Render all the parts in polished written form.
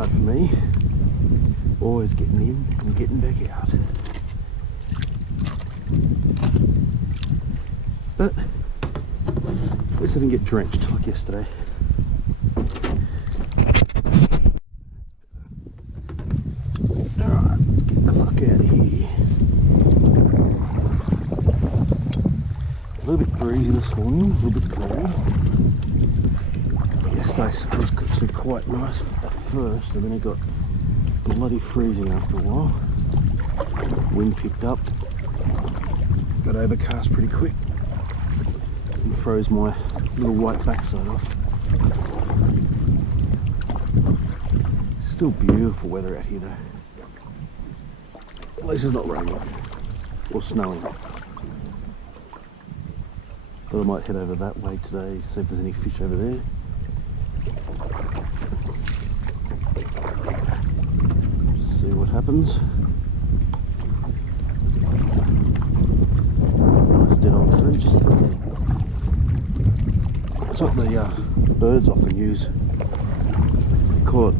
part for me. Always getting in and getting back out. But at least I didn't get drenched like yesterday. Alright, let's get the fuck out of here. It's a little bit breezy this morning, a little bit cold. Yesterday was actually quite nice at first, and then it got bloody freezing after a while. Wind picked up, got overcast pretty quick, and froze my little white backside off. Still beautiful weather out here though. At least it's not raining or snowing. But I might head over that way today, see if there's any fish over there. See what happens. Nice dead on through, just it's what the birds often use. They call it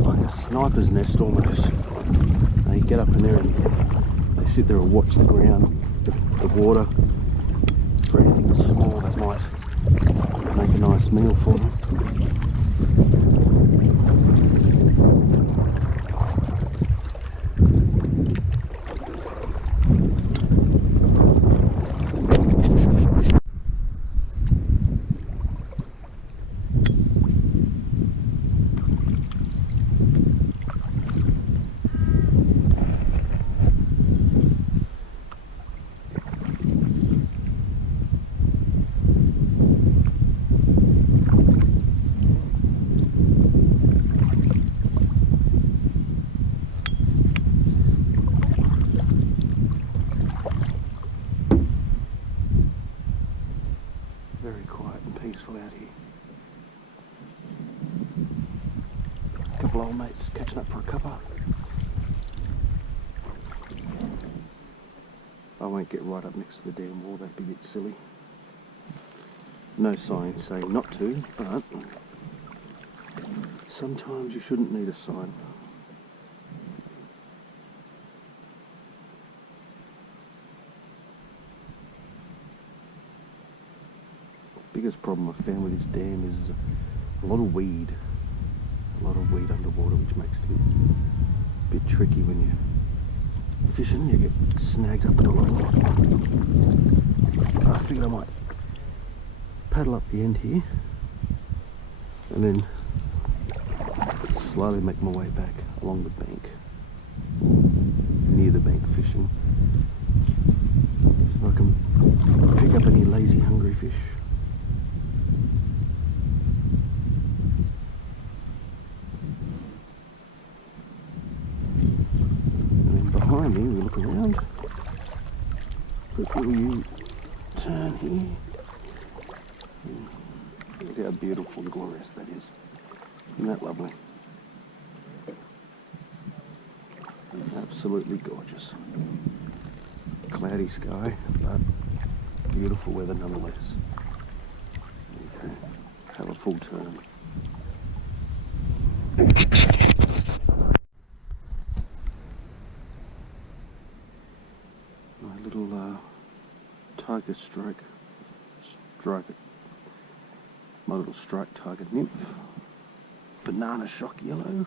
like a sniper's nest almost. They get up in there and they sit there and watch the ground, the water, for anything small that might make a nice meal for them. Very quiet and peaceful out here. A couple of old mates catching up for a cuppa. I won't get right up next to the damn wall, that'd be a bit silly. No sign saying not to, but sometimes you shouldn't need a sign. Biggest problem I found with this dam is a lot of weed underwater, which makes it a bit tricky when you're fishing. You get snags up in the line. I figured I might paddle up the end here and then slowly make my way back along the bank, near the bank fishing, so I can pick up any lazy hungry fish. Behind me, we look around. Quick little U-turn here. Look how beautiful and glorious that is. Isn't that lovely? Absolutely gorgeous. Cloudy sky, but beautiful weather nonetheless. Okay, have a full turn. Tiger striker, my little striped tiger nymph, banana shock yellow.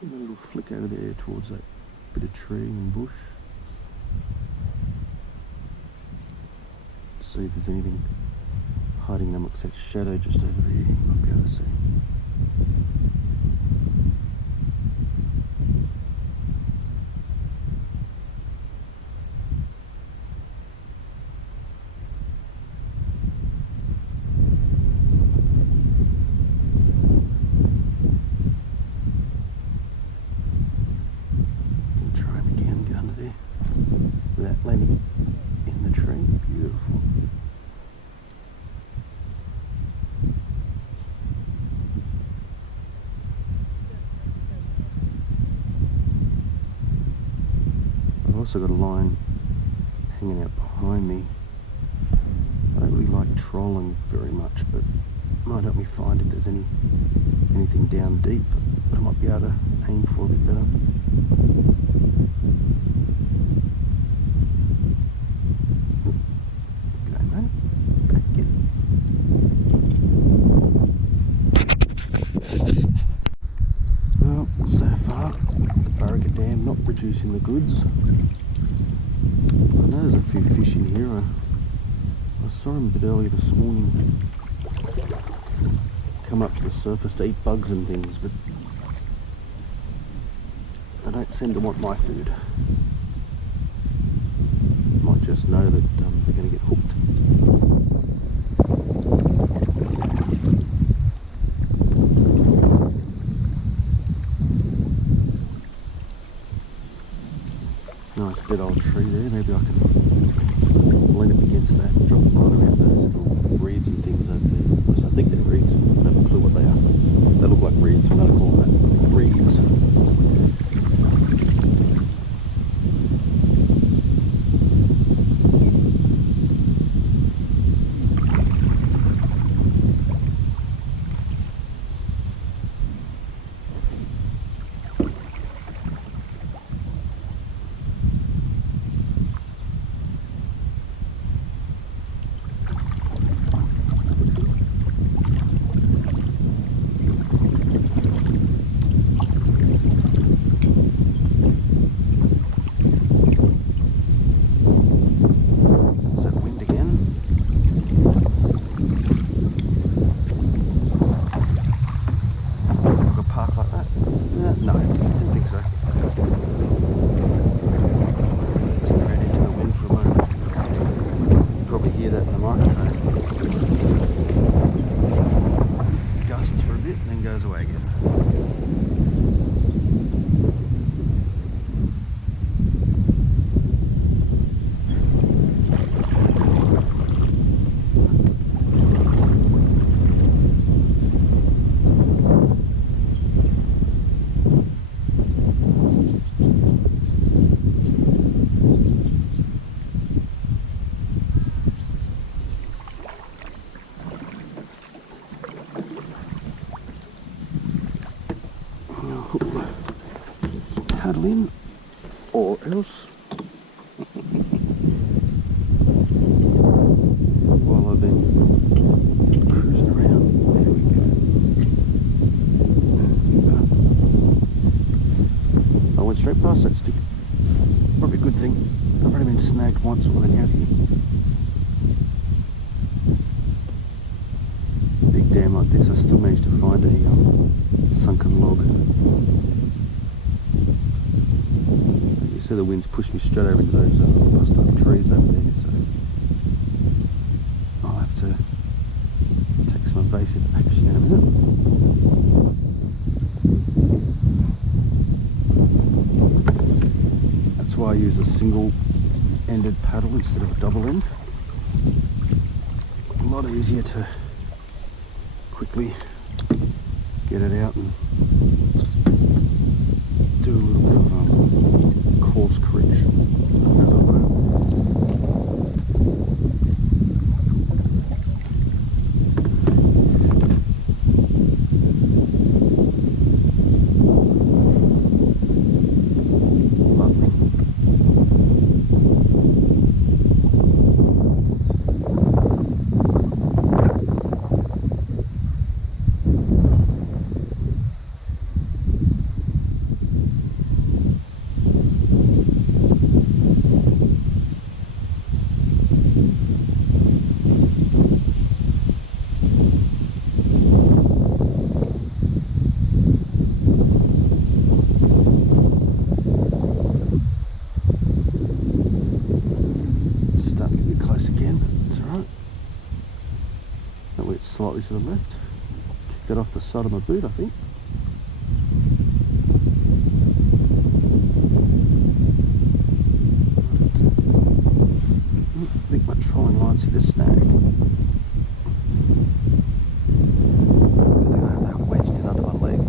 Give me a little flick over there towards that bit of tree and bush. See if there's anything hiding amongst that shadow just over there. You might be able to see. Landing in the tree, beautiful. I've also got a line hanging out behind me. I don't really like trolling very much, but it might help me find if there's any anything down deep, but I might be able to aim for a bit better. Okay, mate. Okay, get it. Well, so far, the Burraga Dam not producing the goods. I know there's a few fish in here. I saw them a bit earlier this morning. Come up to the surface to eat bugs and things, but they don't seem to want my food. Might just know that they're going to get hooked. Nice big old tree there. Maybe I can lean up against that and drop it right around those little reeds and things over there. Because I think they're reeds. I have a clue what they are. They look like reeds, so I'm going to call them that. Reeds. Paddle in, or else while I've been cruising around, there we go. I went straight past that stick. Probably a good thing. I've already been snagged once while I've been out here. Big dam like this, I still managed to find a sunken log. So the wind's pushed me straight over into those bust up trees over there, so I'll have to take some evasive action in a minute. That's why I use a single-ended paddle instead of a double end. A lot easier to quickly get it out and do a little bit of course correction as I will. Lovely. Slightly to the left. Kick that off the side of my boot, I think. I think my trolling line's hit a snag. Good thing I have that wedged in under my leg.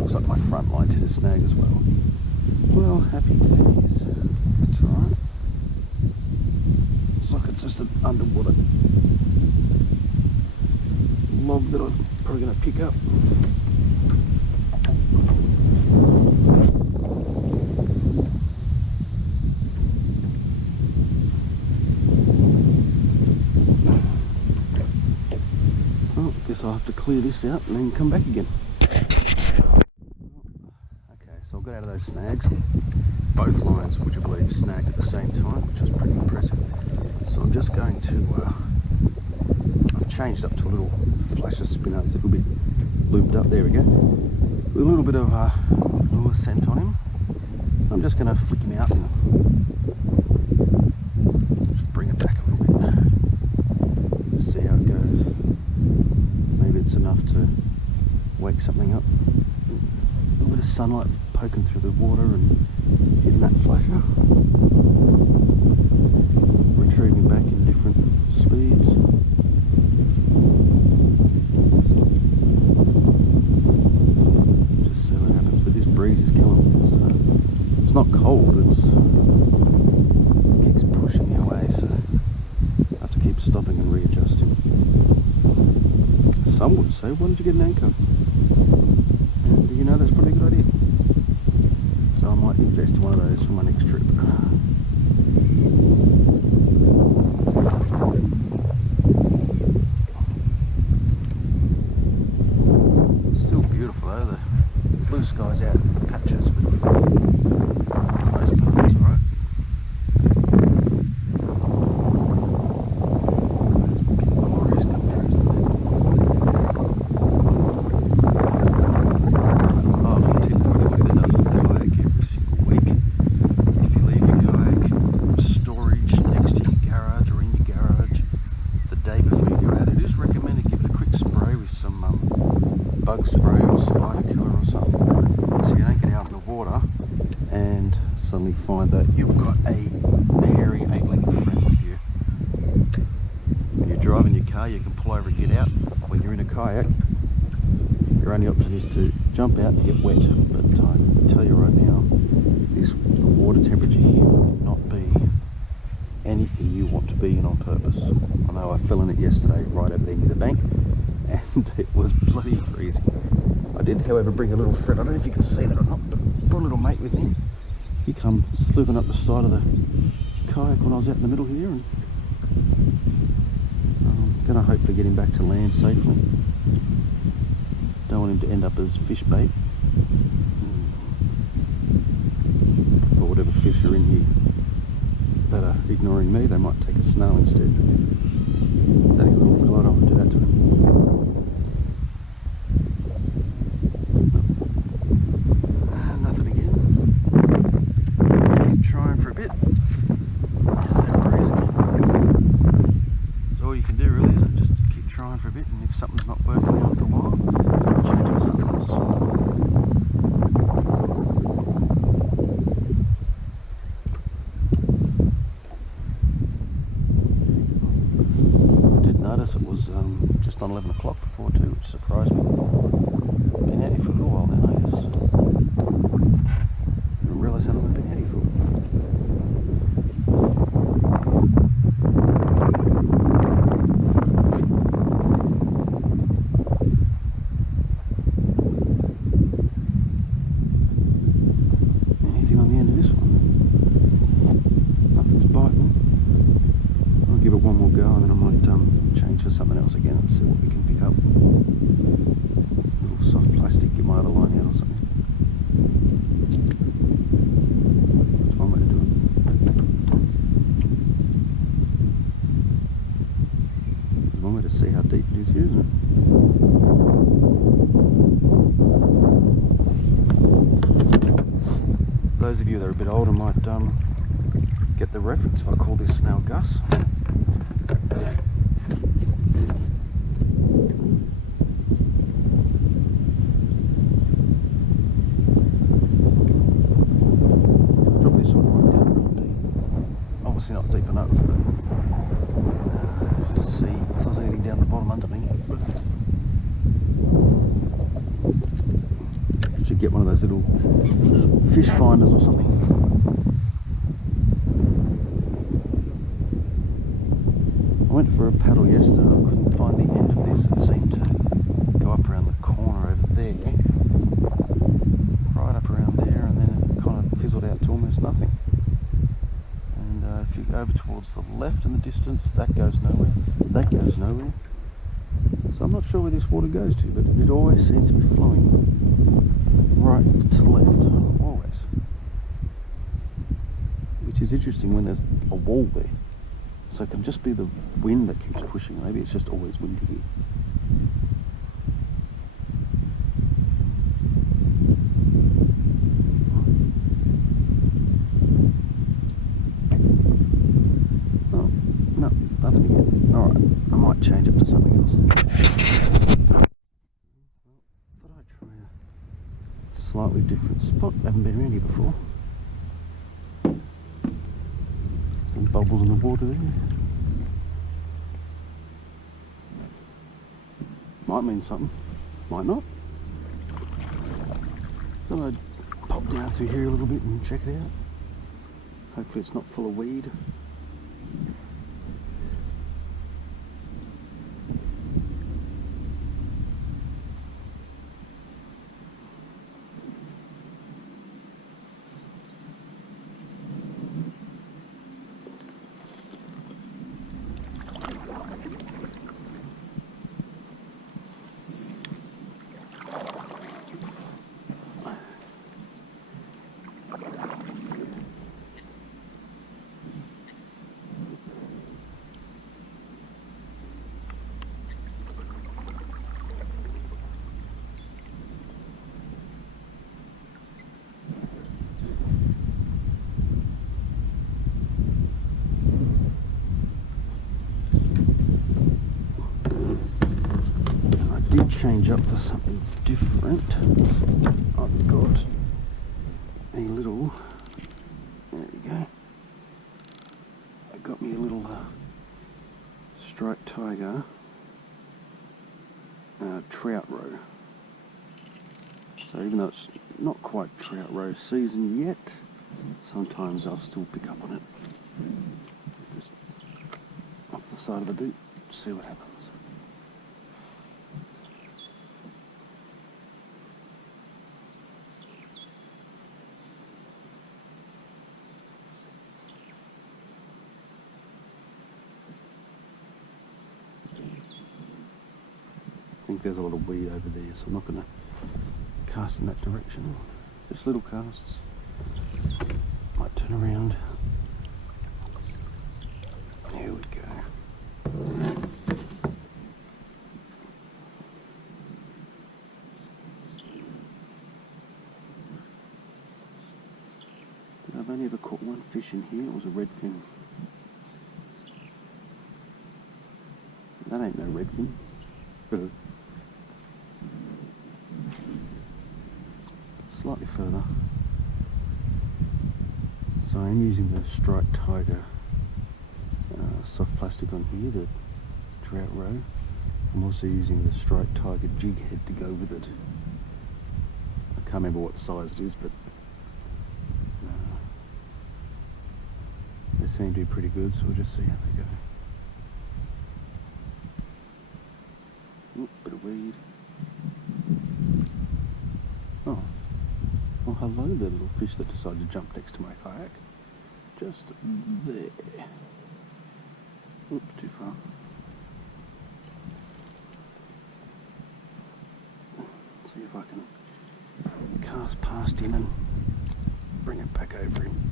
Looks like my front line's hit a snag as well. Well, happy days. That's alright. Looks like it's just an underwater log that I've probably going to pick up. Well, I guess I'll have to clear this out and then come back again. Okay, so I got out of those snags. Both lines, would you believe, snagged at the same time, which was pretty impressive. So I'm just going to, I've changed up to a little flasher spinner. It's a little bit lubed up, there we go. With a little bit of lure scent on him. I'm just going to flick him out and just bring it back a little bit. Just see how it goes. Maybe it's enough to wake something up. A little bit of sunlight poking through the water and getting that flasher. Retrieving back in different speeds. Just see what happens. But this breeze is killing me. It's not cold, it keeps pushing me away, so I have to keep stopping and readjusting. Some would say, why don't you get an anchor? And you know, that's probably a good idea. So I might invest in one of those for my next trip. Still beautiful though, the blue sky's out in patches, but for the most part it's alright. There's big glorious countries there. Oh, I'll tip for anybody that doesn't kayak every single week. If you leave your kayak storage next to your garage or in your garage the day before you go out, it is recommended give it a quick spray with some bug spray or spider killer or something, so you don't get out in the water and suddenly find that you've got a hairy 8-legged friend with you. When you're driving your car, you can pull over and get out. When you're in a kayak, your only option is to jump out and get wet. But I can tell you right now, this water temperature here will not be anything you want to be in on purpose. I know I fell in it yesterday right over there near the bank, and it was bloody freezing. I did, however, bring a little friend. I don't know if you can see that or not, but I brought a little mate with me. He come slithering up the side of the kayak when I was out in the middle here, and I'm going to hopefully get him back to land safely. Don't want him to end up as fish bait for whatever fish are in here that are ignoring me. They might take a snail instead. That little fella, I don't want to do that to him. Nothing again. Keep trying for a bit. Just that breeze again. So all you can do really is just keep trying for a bit, and if something's not working after a while, change it to something else. It was just on 11 o'clock before too, which surprised me. Been out here for a little while then, I guess. Didn't realise how long I've been out here for. Anything on the end of this one? Nothing's biting. I'll give it one more go and then I might change for something else again and see what we can pick up. A little soft plastic, get my other line out or something. That's one way to do it. There's one way to see how deep it is here, isn't it? Those of you that are a bit older might get the reference if I call this snail Gus. Obviously not deep enough, but just see if there's anything down the bottom under me. Should get one of those little fish finders or something. I went for a paddle yesterday, I couldn't find the end of this. It seemed to go up off in the distance. That goes nowhere. That goes nowhere. So I'm not sure where this water goes to, but it always seems to be flowing right to left. Always. Which is interesting when there's a wall there. So it can just be the wind that keeps pushing. Maybe it's just always windy here. Oh, no, nothing again. Alright, I might change it to something else then. Thought I'd try a slightly different spot. I haven't been around here before. Some bubbles in the water there. Might mean something, might not. Thought I'd pop down through here a little bit and check it out. Hopefully it's not full of weed. Change up for something different. I've got a little, there we go, I got me a little striped tiger trout roe. So even though it's not quite trout roe season yet, sometimes I'll still pick up on it. Just off the side of the boot, see what happens. I think there's a lot of weed over there, so I'm not going to cast in that direction. Just little casts. Might turn around. Here we go. I've only ever caught one fish in here. It was a redfin. That ain't no redfin. Slightly further. So I'm using the striped tiger soft plastic on here, the trout roe. I'm also using the striped tiger jig head to go with it. I can't remember what size it is, but they seem to be pretty good, so we'll just see how they go. Oop, bit of weed. Oh. Well, hello there, little fish that decided to jump next to my kayak. Just there. Oops, too far. See if I can cast past him and bring it back over him.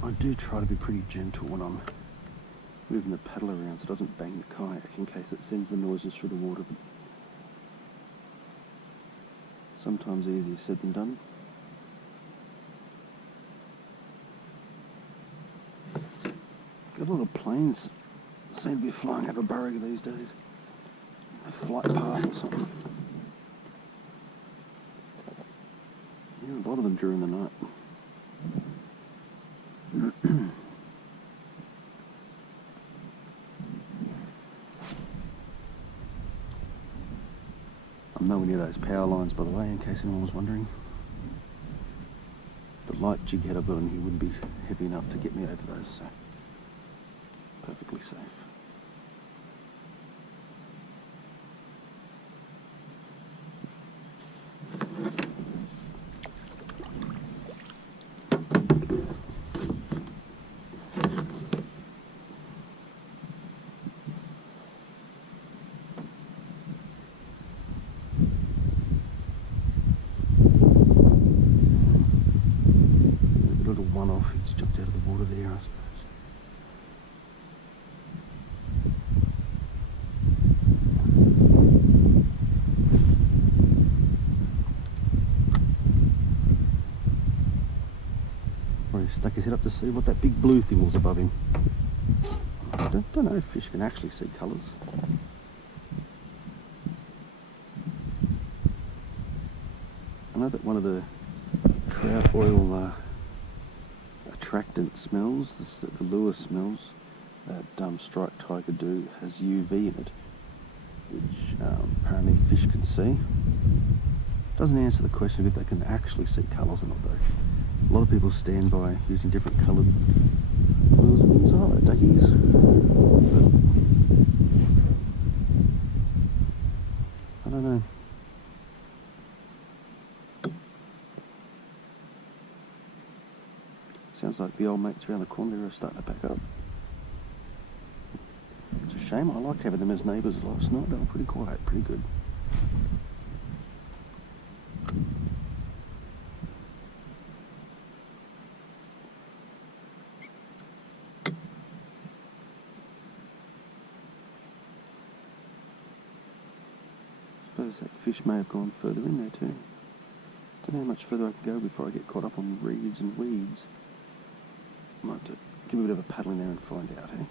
I do try to be pretty gentle when I'm moving the paddle around so it doesn't bang the kayak in case it sends the noises through the water. But sometimes easier said than done. Got a lot of planes seem to be flying over Burraga these days. a flight path or something. Yeah, a lot of them during the night. I'm nowhere near those power lines, by the way, in case anyone was wondering. The light jig head I've got on here wouldn't be heavy enough to get me over those, so perfectly safe. One-off, he's jumped out of the water there, I suppose. Or he stuck his head up to see what that big blue thing was above him. I don't know if fish can actually see colours. I know that one of the trout oil attractant smells, the lure smells that striped tiger do has UV in it, which apparently fish can see. Doesn't answer the question of if they can actually see colours or not though. A lot of people stand by using different coloured lures and things like that, duckies. I don't know. Sounds like the old mates around the corner there are starting to pack up. It's a shame. I liked having them as neighbours last night. They were pretty quiet, pretty good. I suppose that fish may have gone further in there too. Don't know how much further I can go before I get caught up on reeds and weeds. Might have to give a bit of a paddle in there and find out, hey?